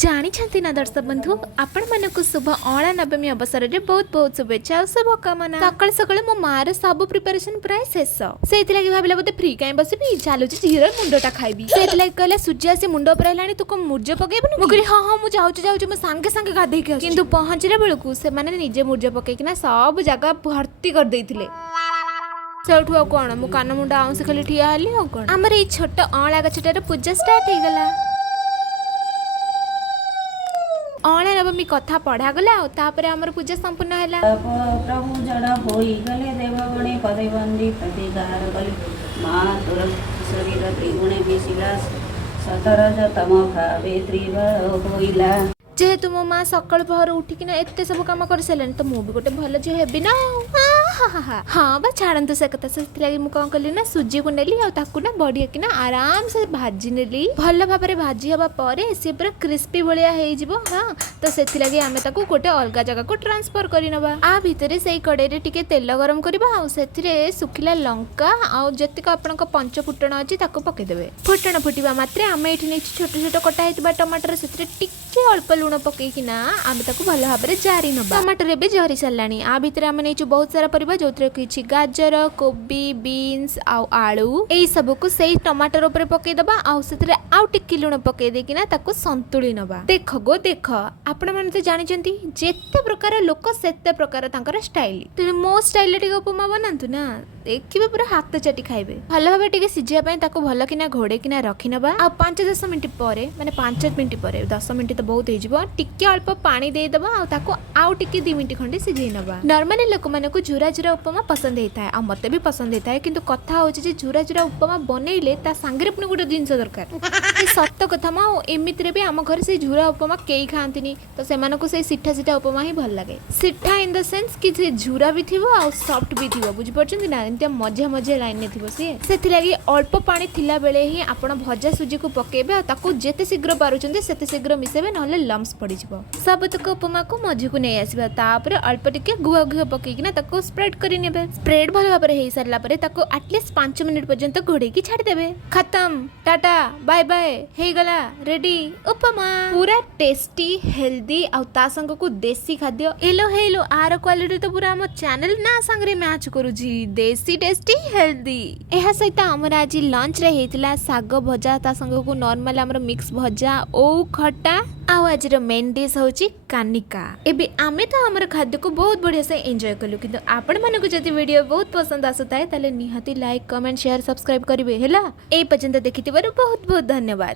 जानी ना दर्शक बंधु आपण मानक शुभ अणा नवमी अवसर में बहुत बहुत शुभेच्छा और शुभ कामना। सकाल सकाल मो मार सब प्रिपरेशन प्राय शेष से भाविला बोते फ्री कहीं बसबी चलो झीर मुंडटा खाइबी से कहला सूर्य आसी मुंड उपर हेलानी तू कौन मूर्ज पकेबनु मुझे हाँ हाँ मुझे जाऊँ मैं सांगे सांगे गाधे के किंतु पहुँचला बेलू से निजे मूर्ज पकईकिना सब जगह भर्ती कर देथिले। सेठू आ कौन मो कान मुंडा आउंसी खाली ठिया हेली आ कौन आमर ये छोट अँला गछटार पूजा स्टार्ट हो गला। अणा नवमी कथा पढ़ा गला तापर हमर पूजा संपूर्ण हैला। प्रभु जड़ होई गले देवगणे पदे बंदी प्रतिकार गले माँ तुरंत शरीर त्रिगुणे मिशिला सतरज तम भावे त्रिभर होइला। जेहेतु मो माँ सकाल पहर उठिकिना एते सब काम कर सारे तो मुझे गोटे भल झील हेबी ना। हाँ बा छाड़ू से कथा से मुझे कली ना सूजी को नेली ना बढ़िया कि आराम से भाजी नेली भल भाव में भाजी हवा पर सी पूरा क्रिस्पी भाया हो। हाँ तो से आम गोटे अलग जगह को ट्रांसफर करनवा आ भितर से कड़े टिके तेल गरम करवा सुखिला लंका आतीक आपण पंच फुटण अच्छी पकईदे फुटण फुटा मात्रे आम ये छोट छोट कटा होता टमाटर से टिके अल्प लुण पकईकिना आम भल भाव में जारी नवा टमाटर भी जरी सारा आ भितर आम नहीं बहुत सारा परिबा जो रखी गाजर कोबी बीन्स आलू यही सब को से टमाटर ऊपर पकईदबा आउ टिके लुण पकई देकिना ताको संतुली नवा। देख गो देख आपण मैंने तो जानते जेते प्रकार लोक सेते प्रकार तांकर स्टाइल तेरे मो स्टाइल टिके उपमा बनातु ना देखिए पूरा हाथ चाटी खाइबे भल भाव टिके सिझाई ताको भल किना घोड़े किना रखी नवा आ 5-10 मिनिट पर माने 5 मिनिट पर 10 मिनिट तो बहुत हो टिके अल्प पानी दे दबा आ ताको आउ टिके 2 मिनिट खंडे सिझाई नवा। नॉर्मली लोक माने को झुरा झुरा उपमा पसंद होता है आ मते भी पसंद होता है किंतु कथा होची जे झुरा झुरा उपमा बनैले ता सांगरे पुनी गोटे जिंस दरकार ए सत्य कथा मा एमिति रे भी हम घर से झुरा उपमा केई खांतिनी तो सेमान को से सिठा सिठा उपमा ही भल लागे सिठा इन द सेंस कि से झुरा भी थिबो आ सॉफ्ट भी थिबो बुझि परछन ना एंते मजे मजे लाइन ने थिबो से लागि अल्प पानी थिला बेले ही आपण भजा सुजी को पकेबे आ ताको जेते शीघ्र पारुचंदे सेते शीघ्र मिसेबे नहले लम्स पड़ी जिवो सब तक उपमा को मझी को नै आसीबा तापर अल्प टिके गुआ गुआ पकेकिना ताको स्प्रेड करि नेबे स्प्रेड भल भाव हो सारा पर ताको एटलिस्ट 5 मिनिट पर्यंत घोड़े की छाड़ी देबे खत्म टाटा बाय बाय हे गला रेडी उपमा पूरा टेस्टी हेल्दी आ ता संग को देसी खाद्य हेलो आर क्वालिटी तो पूरा हम चैनल ना संगरे मैच करूजी देसी टेस्टी हेल्दी एहा सहित हमर आज लंच रे हेतिला साग भजा ता संग को नॉर्मल हमर मिक्स भजा ओ खट्टा आ आज रो मेन डिश होची कानिका एबे आमे तो हमर खाद्य को बहुत बढ़िया से एंजॉय कलु किंतु आपण मानको जति वीडियो बहुत पसंद आसुताय ताले निहाती लाइक कमेंट शेयर सब्सक्राइब करिवे हैला ए पर्यंत देखिथिबार बहुत बहुत धन्यवाद।